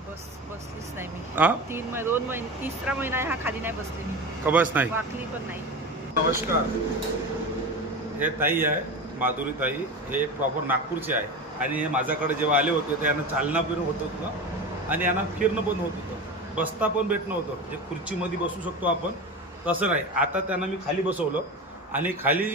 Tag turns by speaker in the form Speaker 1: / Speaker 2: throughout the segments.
Speaker 1: बसलीच नाही मी.
Speaker 2: हा
Speaker 1: 2 महिने, तिसरा महिना आहे हा, खाली नाही बसली मी,
Speaker 2: कबस नाही.
Speaker 1: वाकली पण नाही.
Speaker 2: नमस्कार, हे ताई आहे माधुरी ताई. हे एक प्रॉपर नागपूरचे आहे आणि हे माझ्याकडे जेव्हा आले होते तर यांना चालणं फिरणं होत होतं आणि यांना फिरणं पण होत होतं, बसता पण भेटणं होतं. जे खुर्चीमध्ये बसू शकतो आपण तसं नाही. आता त्यांना मी खाली बसवलं आणि खाली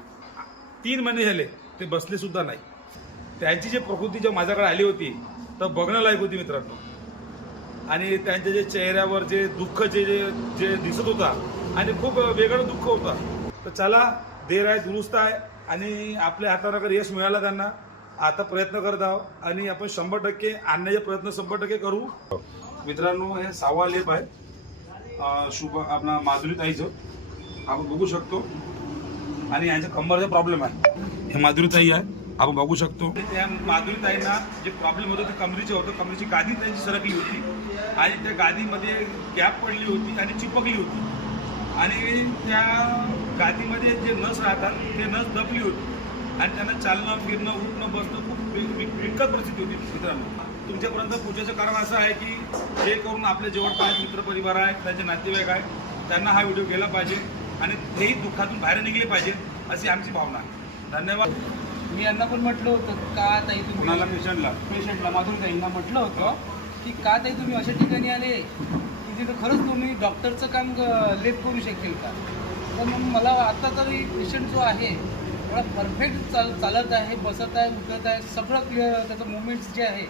Speaker 2: 3 महिने झाले ते बसले सुद्धा नाही. त्यांची जी प्रकृती जेव्हा माझ्याकडे आली होती तर बघणं लायक होती मित्रांनो. आणि त्यांच्या जे चेहऱ्यावर जे दुःख जे जे दिसत होता आणि खूप वेगळं दुःख होतं. तर चला, देर आहे दुरुस्त आहे आणि आपल्या हाताला अगर यश मिळालं त्यांना, आता प्रयत्न करत आहोत आणि आपण 100% आणण्याचे प्रयत्न 100% करू. मित्रांनो, हे 6वा लेप आहे शुभ आपला माधुरी ताईचं, आपण बघू शकतो. आणि यांच्या कंबरचा प्रॉब्लेम आहे. हे माधुरी ताई आहे, आपण बघू शकतो. त्या माधुरी ताईंना जे प्रॉब्लेम होतं ते कमरीचे होतं. कमरीची गादी त्यांची सरकली होती आणि त्या गादीमध्ये गॅप पडली होती आणि चिपकली होती आणि त्या गादीमध्ये जे नस राहतात ते नस दबली होती आणि त्यांना चालणं फिरणं उठणं बसणं खूप बिकट परिस्थिती होती. मित्रांनो, तुमच्यापर्यंत पोहोचायचं कारण असं आहे की जे करून आपले जवळपास मित्रपरिवार आहे, त्यांचे नातेवाईक आहे, त्यांना हा व्हिडिओ गेला पाहिजे आणि तेही दुःखातून बाहेर निघले पाहिजे, अशी आमची भावना आहे. धन्यवाद.
Speaker 3: मी यांना पण म्हटलं होतं का ताई तुम्ही
Speaker 2: कुणाला? पेशंटला
Speaker 3: माधुरी ताईंना म्हटलं होतं की का ताई तुम्ही अशा ठिकाणी आले की तिथं खरंच तुम्ही डॉक्टरचं काम लेप करू शकेल का. तर मग मला आता तरी पेशंट जो आहे थोडा परफेक्ट चालत आहे, बसत आहे, उठत आहे, सगळं क्लिअर, त्याचं मुवमेंट्स जे आहे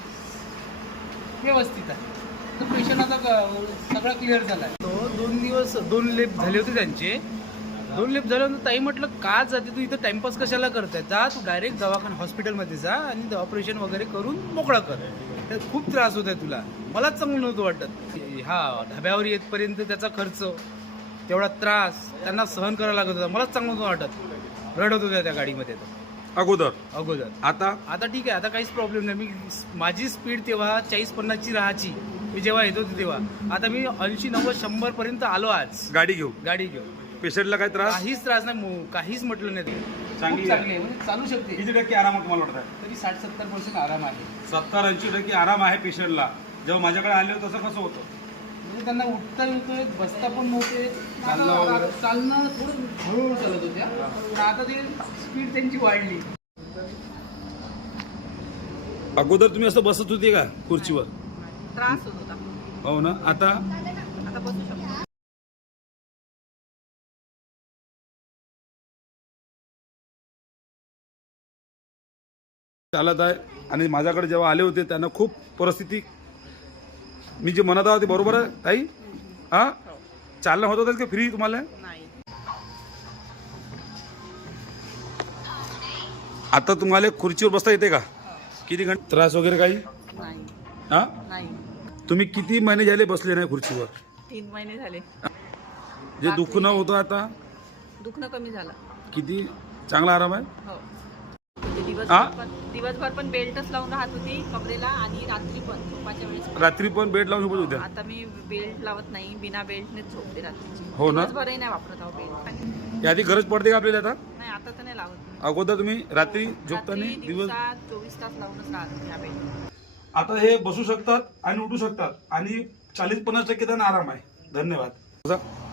Speaker 3: व्यवस्थित आहे. तर पेशंट आता सगळा क्लिअर झाला आहे. तो 2 दिवस 2 लेप झाले होते त्यांचे. 2 लेप झाल्यानंतर ताई म्हटलं का जाते तू इथं, टाइमपास कशाला करताय, जा तू डायरेक्ट दवाखाना हॉस्पिटलमध्ये जा आणि ऑपरेशन वगैरे करून मोकळा कर. तर खूप त्रास होत आहे तुला, मलाच चांगलं नव्हतं वाटत. हा ढाब्यावर येतपर्यंत त्याचा खर्च, तेवढा त्रास त्यांना सहन करायला लागत होता, मलाच चांगलं नव्हतं वाटत. रडत होत्या त्या गाडीमध्ये
Speaker 2: अगोदर.
Speaker 3: आता ठीक आहे, आता काहीच प्रॉब्लेम नाही. मी माझी स्पीड तेव्हा 40-50ची राहायची मी जेव्हा येत होती तेव्हा. आता मी 80-90-100 पर्यंत आलो आज गाडी घेऊन.
Speaker 2: पेशंटला काय त्रास?
Speaker 3: काहीच त्रास नाही, काहीच म्हटलं नाही.
Speaker 2: चांगली
Speaker 3: आहे म्हणजे चालू शकते.
Speaker 2: किती टक्के आराम आहे तुम्हाला वाटतं?
Speaker 3: तरी 60-70% आराम आहे.
Speaker 2: 70-80% आराम आहे पेशंटला. जेव्हा माझ्याकडे आले होते तसं कसं होतं?
Speaker 3: म्हणजे त्यांना उठता येतोय, बसता पण नव्हते, चालणं थोडं हळूहळू चालत होत्या. पण आता ते स्पीड त्यांची वाढली.
Speaker 2: अगोदर तुम्ही असं बसत होते का खुर्चीवर?
Speaker 1: त्रास होत होता.
Speaker 2: हो ना. आता
Speaker 1: बसू शकतो.
Speaker 2: चालत आहे. आणि माझ्याकडे जेव्हा आले होते त्यांना खूप परिस्थिती, मी जे म्हणत आहोत ते बरोबर आहे ताई? हा, चालणं होत होतं का फ्री तुम्हाला?
Speaker 1: नाही.
Speaker 2: आता तुम्हाला खुर्चीवर बसता येते का? किती घंटे त्रास वगैरे काही?
Speaker 1: नाही.
Speaker 2: हा,
Speaker 1: नाही.
Speaker 2: तुम्ही किती महिने झाले बसले नाही खुर्चीवर?
Speaker 1: 3 महिने झाले.
Speaker 2: जे दुखणं होतं आता
Speaker 1: दुखणं कमी झालं.
Speaker 2: किती चांगला आराम आहे?
Speaker 1: हो.
Speaker 2: हा?
Speaker 1: दिवसभर पण बेल्टच लावून राहत होती कमरेला आणि रात्री पण झोपाच्या वेळेस.
Speaker 2: रात्री पण बेड लावून झोपत होत्या?
Speaker 1: आता मी बेल्ट लावत नाही, बिना बेल्टनेच झोपते रात्रीची.
Speaker 2: हो ना.
Speaker 1: दिवसभरही नाही वापरत आहो बेल्ट.
Speaker 2: याआधी गरज पडते का आपल्याला? आता
Speaker 1: नाही, आता तर नाही लावत.
Speaker 2: अगोदर तुम्ही रात्री झोपताना
Speaker 1: रात्री,
Speaker 2: दिवस?
Speaker 1: दिवसात 24 तास लावूनच राहत होते हा बेल्ट.
Speaker 2: आता हे बसू शकतात आणि उठू शकतात आणि 40-50% त्यांना आराम आहे. धन्यवाद.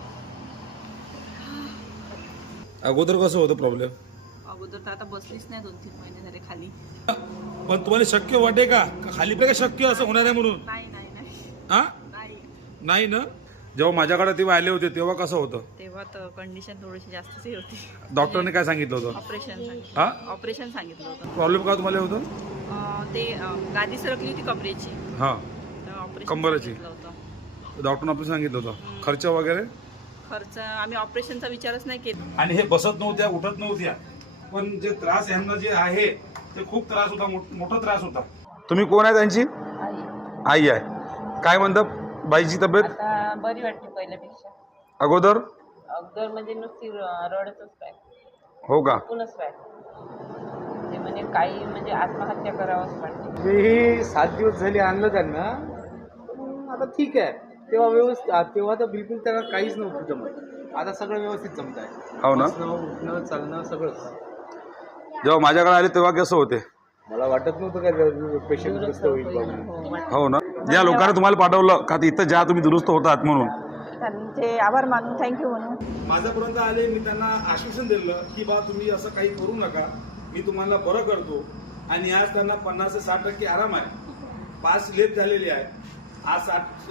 Speaker 2: अगोदर कसं होतं प्रॉब्लेम?
Speaker 1: अगोदर तर आता बसलीच नाही, 2-3 महिने झाले खाली.
Speaker 2: पण तुम्हाला शक्य वाटे का खाली पे शक्य असं होणार आहे म्हणून?
Speaker 1: नाही नाही नाही
Speaker 2: हा,
Speaker 1: नाही.
Speaker 2: नाही ना. जेव्हा माझ्याकडे तेव्हा आले होते तेव्हा कसं होतं?
Speaker 1: तेव्हा तर कंडिशन थोडीशी जास्तच होती.
Speaker 2: डॉक्टरने काय सांगितलं होतं?
Speaker 1: ऑपरेशन सांगितलं होतं.
Speaker 2: प्रॉब्लेम का तुम्हाला होतं?
Speaker 1: ते गादी सरकली होती कमरेची.
Speaker 2: हा,
Speaker 1: ऑपरेशन
Speaker 2: कंबरची.
Speaker 1: सांगितलं होतं.
Speaker 2: डॉक्टरने ऑपरेशन सांगितलं होतं. खर्च वगैरे?
Speaker 1: खर्च आम्ही ऑपरेशनचा विचारच नाही केला.
Speaker 2: आणि हे बसत नव्हत्या, उठत नव्हत्या, पण जे त्रास यांना जे आहे ते खूप त्रास होता, मोठा त्रास होता. तुम्ही कोण आहे त्यांची? आई आहे. काय म्हणतात बाईची तब्येत?
Speaker 4: आता बरी वाटते पहिल्यापेक्षा.
Speaker 2: अगोदर
Speaker 4: म्हणजे नुसती रडतच काय,
Speaker 2: हो का?
Speaker 4: कोणच काय ते म्हणजे काही म्हणजे आत्महत्या करावंच वाटते.
Speaker 3: मी 7 दिवस झाले आणलं त्यांना, पण आता ठीक आहे. तेव्हा तेव्हा तर बिलकुल त्यांना काहीच नव्हतं जमत. आता सगळं व्यवस्थित जमत आहे.
Speaker 2: हो ना.
Speaker 3: उठणं चालणं सगळंच.
Speaker 2: जेव्हा माझ्याकडे आले तेव्हा कसं होते?
Speaker 3: मला वाटत नव्हतं का पेशंट कसं होईल.
Speaker 2: हो ना. ज्या लोकांना तुम्हाला पाठवलं का इथं ज्या तुम्ही दुरुस्त होतात म्हणून
Speaker 5: त्यांचे आभार मानून थँक्यू म्हणून
Speaker 2: माझ्यापर्यंत आले, मी त्यांना आश्वासन दिलं की बा तुम्ही असं काही करू नका, मी तुम्हाला बरं करतो. आणि आज त्यांना 50 ते 60% आराम आहे. 5 लेप झालेले आहे. आज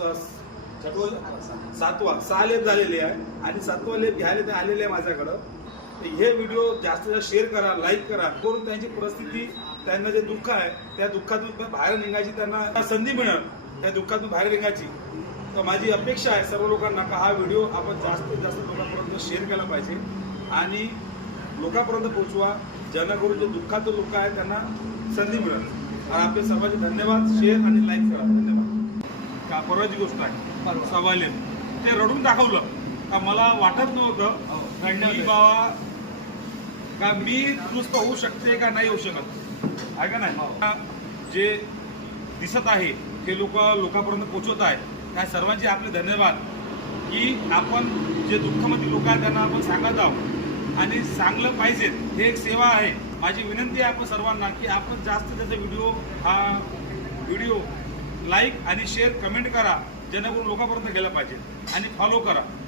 Speaker 2: 6 लेप झालेले आहे आणि 7वा लेप घ्यायला ते आलेले आहे माझ्याकडं. तर हे व्हिडिओ जास्तीत जास्त शेअर करा, लाईक करा, करून त्यांची परिस्थिती, त्यांना जे दुःख आहे त्या दुःखातून बाहेर निघायची त्यांना संधी मिळेल, त्या दुःखातून बाहेर निघायची. तर माझी अपेक्षा आहे सर्व लोकांना का हा व्हिडिओ आपण जास्तीत जास्त लोकांपर्यंत शेअर केला पाहिजे आणि लोकांपर्यंत पोहोचवा, जेणेकरून जे दुःखाचे लोक आहेत त्यांना संधी मिळेल. आणि आपले सर्वांचे धन्यवाद. शेअर आणि लाईक करा. धन्यवाद. का परवाची गोष्ट आहे सवाले ते रडून दाखवलं का मला वाटत नव्हतं की बाबा का मी दुरुस्त होऊ शकते का नाही होऊ शकत आहे का नाही. जे दिसत आहे ते लोकांपर्यंत पोहोचवत आहे. त्या सर्वांचे आपले धन्यवाद की आपण जे दुःखामध्ये लोक आहेत त्यांना आपण सांगत आहोत आणि सांगलं पाहिजे. हे एक सेवा आहे. माझी विनंती आहे आपण सर्वांना की आपण जास्तीत जास्त व्हिडिओ लाईक आणि शेअर कमेंट करा, जेणेकरून लोकांपर्यंत गेला पाहिजे आणि फॉलो करा.